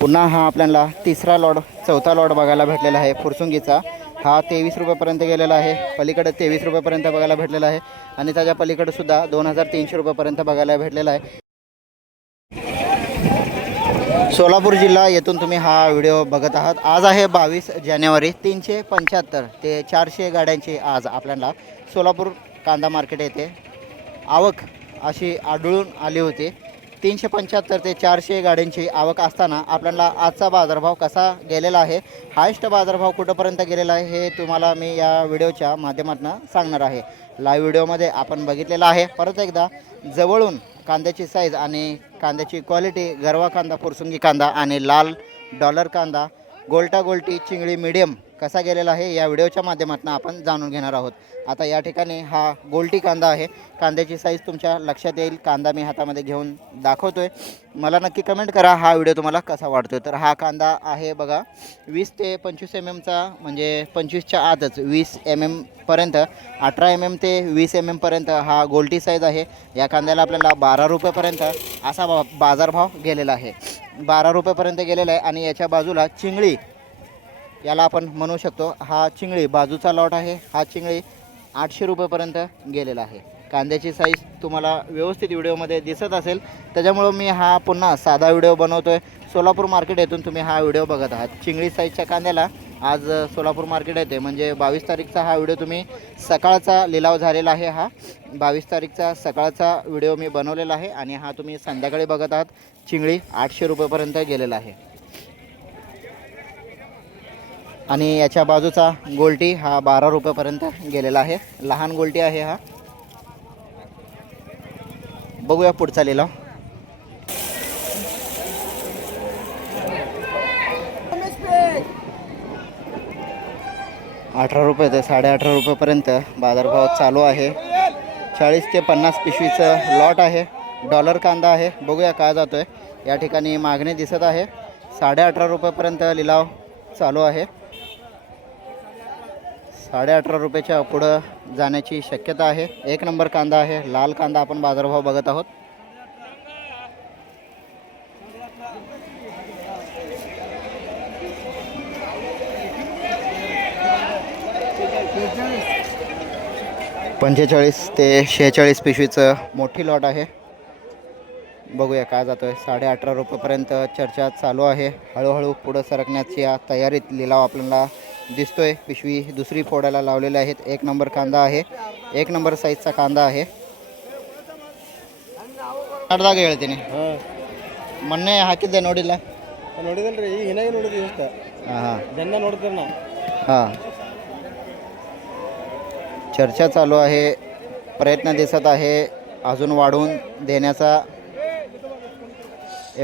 पुन्हा हा आपल्याला तिसरा लॉट चौथा लॉट बघायला भेटलेला आहे फुरसुंगीचा. हा 23 रुपयापर्यंत गेलेला आहे. पलीकडे 23 रुपयापर्यंत बघायला भेटलेला आहे आणि त्याच्या पलीकडे सुद्धा 2300 रुपयापर्यंत बघायला भेटलेला आहे. सोलापूर जिल्हा येथून तुम्ही हा व्हिडिओ बघत आहात. आज आहे 22 जानेवारी. 375 ते 400 गाड्यांची आज आपल्याला सोलापूर कांदा मार्केट येथे आवक अशी आढळून आली होती. 375 ते 400 गाड्यांची आवक असताना आपल्याला आजचा बाजारभाव कसा गेलेला आहे, हायस्ट बाजारभाव कुठंपर्यंत गेलेला आहे हे तुम्हाला मी या व्हिडिओच्या माध्यमातून सांगणार आहे. लाईव्ह व्हिडिओमध्ये आपण बघितलेलं आहे. परत एकदा जवळून कांद्याची साईज आणि कांद्याची क्वालिटी, गरवा कांदा, फुरसुंगी कांदा आणि लाल डॉलर कांदा, गोल्टा गोल्टी, चिंगळी मीडियम कसा गेलेला आहे या व्हिडिओच्या माध्यमातून आपण जाणून घेणार आहोत. आता या ठिकाणी हा गोल्टी कांदा आहे. कांद्याची साईज तुमच्या लक्षात येईल. कांदा मी हातामध्ये घेऊन दाखवतोय. मला नक्की कमेंट करा हा व्हिडिओ तुम्हाला कसा वाटतो. तर हा कांदा आहे बघा 20 ते 25 MM म्हणजे 25च्या आतच 20 MM पर्यंत, 18 MM ते 20 MM पर्यंत हा गोल्टी साईज आहे. या कांद्याला आपल्याला 12 रुपयापर्यंत असा बाजारभाव गेलेला आहे. 12 रुपयापर्यंत गेलेला आहे. आणि याच्या बाजूला चिंगळी, याला आपण म्हणू शकतो हा चिंगळी बाजूचा लॉट आहे. हा चिंगळी 800 रुपयापर्यंत गेलेला आहे. कांद्याची साईज तुम्हाला व्यवस्थित व्हिडिओमध्ये दिसत असेल, त्याच्यामुळं मी हा पुन्हा साधा व्हिडिओ बनवतो आहे. सोलापूर मार्केट येथून तुम्ही हा व्हिडिओ बघत आहात. चिंगळी साईजच्या कांद्याला आज सोलापूर मार्केट येते म्हणजे 22 तारीखचा हा व्हिडिओ तुम्ही सकाळचा लिलाव झालेला आहे. हा 22 तारीखचा सकाळचा व्हिडिओ मी बनवलेला आहे आणि हा तुम्ही संध्याकाळी बघत आहात. चिंगळी 800 रुपयापर्यंत गेलेला आहे. आणि याच्या बाजूचा गोल्टी हा 12 रुपयापर्यंत गेलेला आहे. लहान गोल्टी आहे हा. बघूया पुढचा लिलाव. 18 रुपये ते 18.5 रुपयापर्यंत बाजारभाव चालू आहे. 40 ते 50 पिशवीचं लॉट आहे. डॉलर कांदा आहे. बघूया काय जातो आहे. या ठिकाणी मागणी दिसत आहे. 18.5 रुपयापर्यंत लिलाव चालू आहे. 18.5 रुपयाच्या पुढं जाण्याची शक्यता आहे. एक नंबर कांदा आहे. लाल कांदा आपण बाजारभाव बघत आहोत. पंचेचाळीस ते 46 पिशवीचं मोठी लॉट आहे. बघूया काय जातो आहे. 18.5 रुपयापर्यंत चर्चा चालू आहे. हळूहळू पुढं सरकण्याची तयारीत लिलाव आपल्याला दिसतोय. पिशवी दुसरी फोडायला लावलेले आहेत. एक नंबर कांदा आहे. एक नंबर साईजचा कांदा आहे. अर्धा गेळ त्याने ಮೊನ್ನೆ ಹಾಕಿದ್ದೆ ನೋಡಿಲ್ಲ ನೋಡಿದಲ್ರಿ ಈಗ ಏನಾಗಿ ನೋಡಿದ್ವಿ ಇಷ್ಟ ಜನ ನೋಡ್ತೀರ ನಾ. हां, चर्चा चालू आहे. प्रयत्न दिसत आहे अजून वाढवून देण्याचा.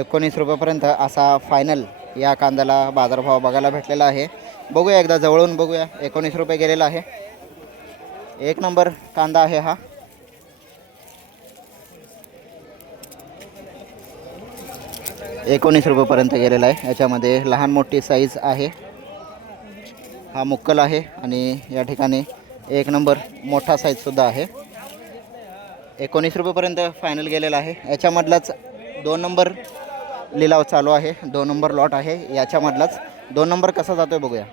19 रुपयापर्यंत असा फायनल या कांद्याला बाजारभाव बघायला भेटलेला आहे. बघूया एकदा जवळून बघूया. 19 रुपये गेलेला आहे. एक नंबर कांदा आहे हा. ₹19 रुपयापर्यंत गेलेला आहे. याच्यामध्ये लहान मोठी साईज आहे. हा मुक्कल आहे आणि या ठिकाणी एक नंबर मोठा साईजसुद्धा आहे. 19 रुपयापर्यंत फायनल गेलेला आहे. याच्यामधलाच 2 नंबर लिलाव चालू आहे. 2 नंबर लॉट आहे. याच्यामधलाच 2 नंबर कसा जातो आहे बघूया.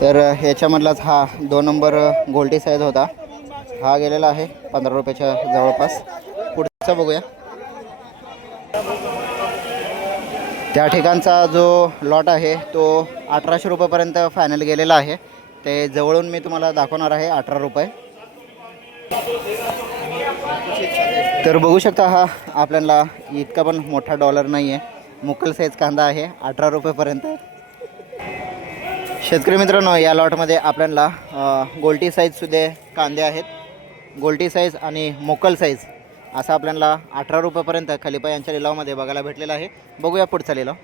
तर ह्याच्यामधलाच हा 2 नंबर गोल्टी साईज होता. हा गेलेला आहे 15 रुपयाच्या जवळपास. पुढचा बघूया. त्या ठिकाणचा जो लॉट आहे तो 1800 रुपयापर्यंत फायनल गेलेला आहे. ते जवळून मी तुम्हाला दाखवणार आहे. 18 रुपये. तर बघू शकता हा आपल्याला इतका पण मोठा डॉलर नाही आहे. मुक्कल साईज कांदा आहे. 18 रुपयापर्यंत. शेतकरी मित्रांनो, या लॉटमध्ये आपल्याला गोल्टी साईजसुद्धा कांदे आहेत. गोल्टी साईज आणि मोकल साईज असा आपल्याला 18 रुपयापर्यंत खलिपा यांच्या लिलावामध्ये बघायला भेटलेला आहे. बघूया पुढचा लिलाव.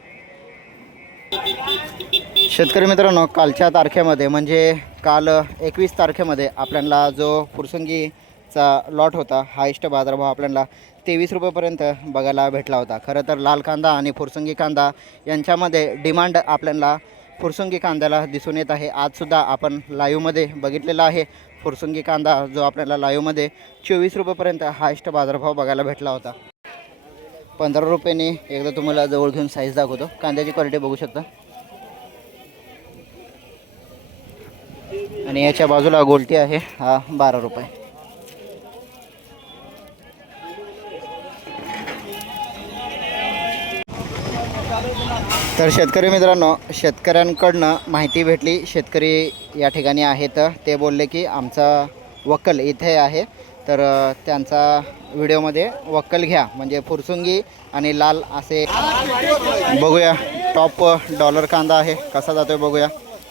शेतकरी मित्रांनो, कालच्या तारखेमध्ये म्हणजे काल 21 तारखेमध्ये आपल्याला जो फुरसुंगीचा लॉट होता, हायस्ट बाजारभाव आपल्याला 23 रुपयेपर्यंत बघायला भेटला होता. खरं तर लाल कांदा आणि फुरसुंगी कांदा यांच्यामध्ये डिमांड आपल्याला फुरसुंगी कांद्याला दिसून येत आहे. आजसुद्धा आपण लाईव्हमध्ये बघितलेला आहे. फुरसुंगी कांदा जो आपल्याला लाईव्हमध्ये 24 रुपयेपर्यंत हायस्ट बाजारभाव बघायला भेटला होता. 15 रुपयांनी एकदा तुम्हाला जवळ घेऊन साईज दाखवतो. कांद्याची क्वालिटी बघू शकता. आणि याच्या बाजूला गोलटी आहे, हा 12 रुपये. तर शेतकरी मित्रांनो, शेतकऱ्यांकडनं माहिती भेटली. शेतकरी या ठिकाणी आहेत. ते बोलले की आमचा वक्कल इथे आहे, तर त्यांचा व्हिडिओमध्ये वक्कल घ्या, म्हणजे फुरसुंगी आणि लाल असे. बघूया टॉप डॉलर कांदा आहे कसा जातोय बघूया.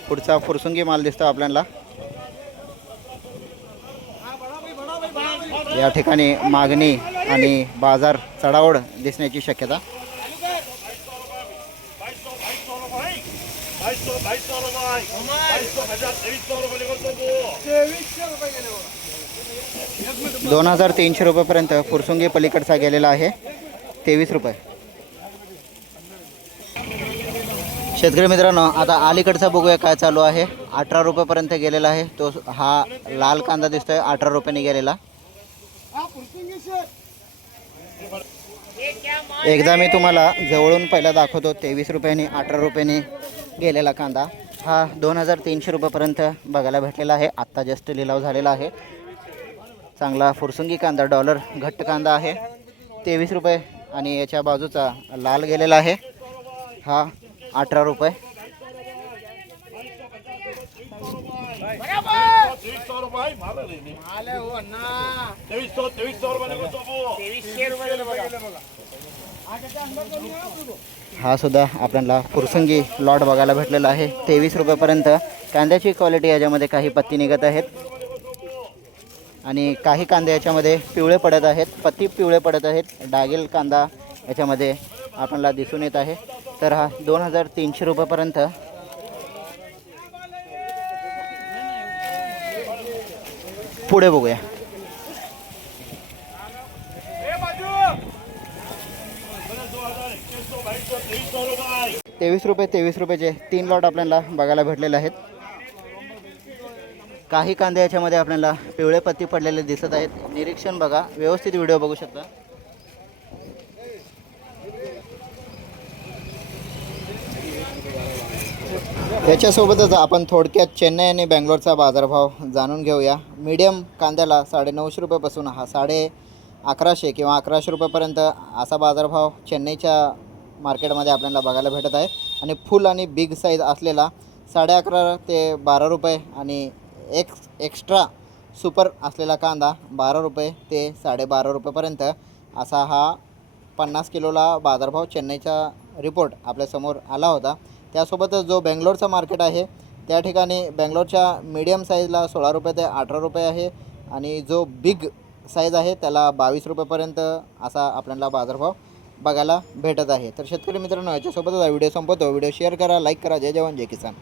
पुढचा फुरसुंगी माल दिसतो आपल्याला. या ठिकाणी मागणी आणि बाजार चढाओढ दिसण्याची शक्यता. ₹2,300 फुरसुंगी पलीकडचा गेलेला आहे, 23 रुपये. शेतकरी मित्रांनो, आता अलीकडचा बघूया काय चालू आहे. 18 रुपयेपर्यंत गेलेला आहे. तो हा लाल कांदा दिसतोय 18 रुपयांनी गेलेला. एकदा मी तुम्हाला जवळून पहिला दाखवतो. 23 रुपयांनी 18 रुपयांनी गेलेला कांदा हा 2,300 रुपयेपर्यंत बघायला भेटलेला आहे. आत्ता जस्ट लिलाव झालेला आहे. चांगला फुरसुंगी कांदा, डॉलर घट्ट कांदा आहे, 23 रुपये. आणि याच्या बाजूचा लाल गेलेला आहे, हा 18 रुपये. हा सुद्धा आपल्याला फुरसुंगी लॉट बघायला भेटलेला आहे, 23 रुपयेपर्यंत. कांद्याची क्वालिटी याच्यामध्ये काही पत्ती निघत आहेत आणि काही कांदे याच्यामध्ये पिवळे पडत आहेत, पत्ती पिवळे पडत आहेत. डागेल कांदा याच्यामध्ये आपल्याला दिसून येत आहे. तर हा 2,300 रुपयेपर्यंत. पुढे बघूया. ₹23 ₹23चे 3 लॉट आपल्याला बघायला भेटलेले आहेत. काही कांदे याच्यामध्ये आपल्याला पिवळे पत्ती पडलेले दिसत आहेत. निरीक्षण बघा, व्यवस्थित व्हिडिओ बघू शकता. याच्यासोबतच आपण थोडक्यात चेन्नई आणि बेंगलोरचा बाजारभाव जाणून घेऊया. मीडियम कांद्याला 950 रुपयापासून हा 11,500 किंवा 1,100 रुपयापर्यंत असा बाजारभाव चेन्नईच्या मार्केटमध्ये आपल्याला बघायला भेटत आहे. आणि फुल आणि बिग साईज असलेला 11.5 ते 12 रुपये आणि एक्स्ट्रा सुपर असलेला कांदा 12 रुपये ते 12.5 रुपयेपर्यंत असा हा 50 किलोला बाजारभाव चेन्नईचा रिपोर्ट आपल्यासमोर आला होता. त्यासोबतच जो बेंगलोरचा मार्केट आहे त्या ठिकाणी बेंगलोरच्या मीडियम साईजला 16 रुपये ते 18 रुपये आहे आणि जो बिग साईज आहे त्याला 22 रुपयेपर्यंत असा आपल्याला बाजारभाव बघायला भेटत आहे. तर शेतकरी मित्रांनो, याच्यासोबतच हा व्हिडिओ संपवतो. व्हिडिओ शेअर करा, लाईक करा. जय जवान जय किसान.